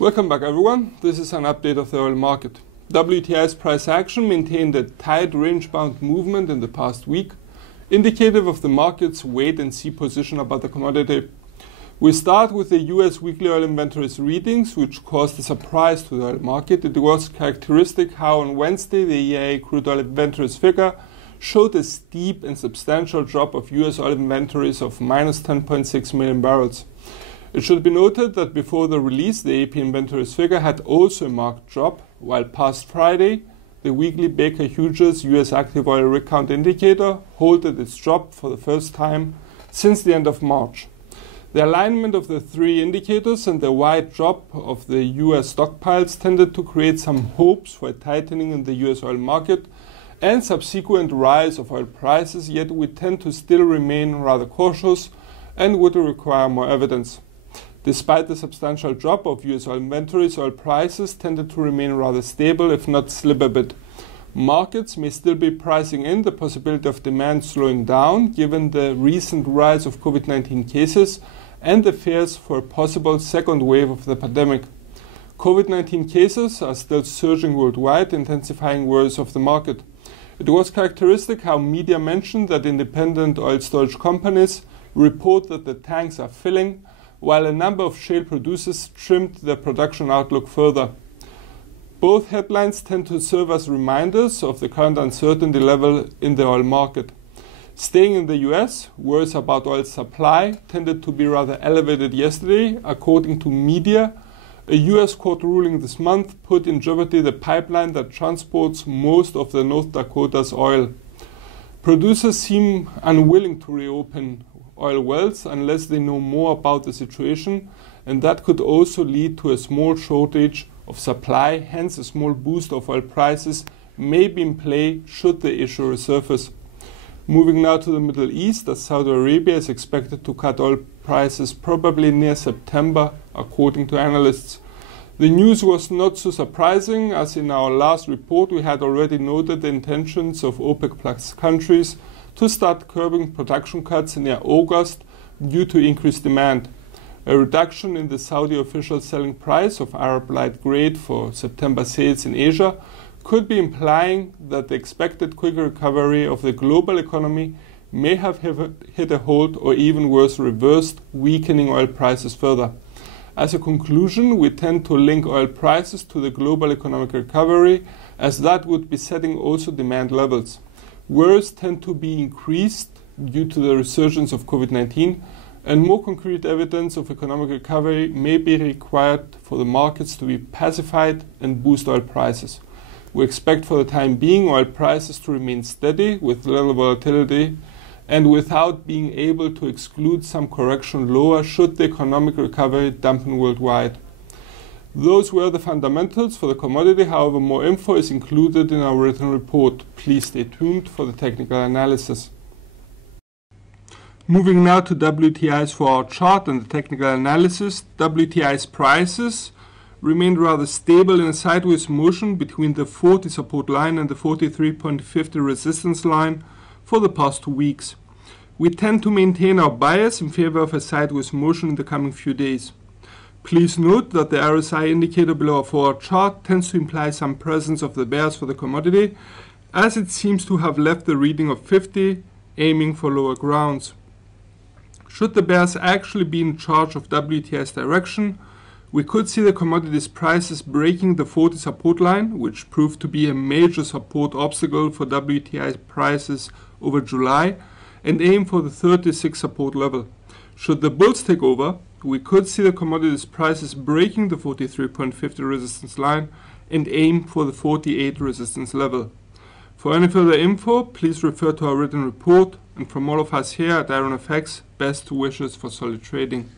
Welcome back everyone, this is an update of the oil market. WTI's price action maintained a tight range-bound movement in the past week, indicative of the market's wait-and-see position about the commodity. We start with the US weekly oil inventories readings, which caused a surprise to the oil market. It was characteristic how on Wednesday the EIA crude oil inventories figure showed a steep and substantial drop of US oil inventories of minus 10.6 million barrels. It should be noted that before the release, the AP inventories figure had also a marked drop, while past Friday, the weekly Baker Hughes US active oil rig count indicator halted its drop for the first time since the end of March. The alignment of the three indicators and the wide drop of the US stockpiles tended to create some hopes for a tightening in the US oil market and subsequent rise of oil prices, yet we tend to still remain rather cautious and would require more evidence. Despite the substantial drop of US oil inventories, oil prices tended to remain rather stable, if not slip a bit. Markets may still be pricing in the possibility of demand slowing down, given the recent rise of COVID-19 cases and the fears for a possible second wave of the pandemic. COVID-19 cases are still surging worldwide, intensifying worries of the market. It was characteristic how media mentioned that independent oil storage companies report that the tanks are filling, while a number of shale producers trimmed their production outlook further. Both headlines tend to serve as reminders of the current uncertainty level in the oil market. Staying in the US, worries about oil supply tended to be rather elevated yesterday. According to media, a US court ruling this month put in jeopardy the pipeline that transports most of the North Dakota's oil. Producers seem unwilling to reopen oil wells unless they know more about the situation, and that could also lead to a small shortage of supply, hence a small boost of oil prices may be in play should the issue resurface. Moving now to the Middle East, as Saudi Arabia is expected to cut oil prices probably near September, according to analysts. The news was not so surprising, as in our last report we had already noted the intentions of OPEC Plus countries to start curbing production cuts near August due to increased demand. A reduction in the Saudi official selling price of Arab light grade for September sales in Asia could be implying that the expected quick recovery of the global economy may have hit a halt or even worse reversed, weakening oil prices further. As a conclusion, we tend to link oil prices to the global economic recovery, as that would be setting also demand levels. Worries tend to be increased due to the resurgence of COVID-19, and more concrete evidence of economic recovery may be required for the markets to be pacified and boost oil prices. We expect for the time being oil prices to remain steady with little volatility and without being able to exclude some correction lower should the economic recovery dampen worldwide. Those were the fundamentals for the commodity. However, more info is included in our written report. Please stay tuned for the technical analysis. Moving now to WTI's 4-hour chart and the technical analysis. WTI's prices remained rather stable in a sideways motion between the 40 support line and the 43.50 resistance line for the past 2 weeks. We tend to maintain our bias in favor of a sideways motion in the coming few days. Please note that the RSI indicator below our 4-hour chart tends to imply some presence of the bears for the commodity, as it seems to have left the reading of 50, aiming for lower grounds. Should the bears actually be in charge of WTI's direction, we could see the commodity's prices breaking the 40 support line, which proved to be a major support obstacle for WTI prices over July, and aim for the 36 support level. Should the bulls take over, we could see the commodity's prices breaking the 43.50 resistance line and aim for the 48 resistance level. For any further info, please refer to our written report, and from all of us here at IronFX, best wishes for solid trading.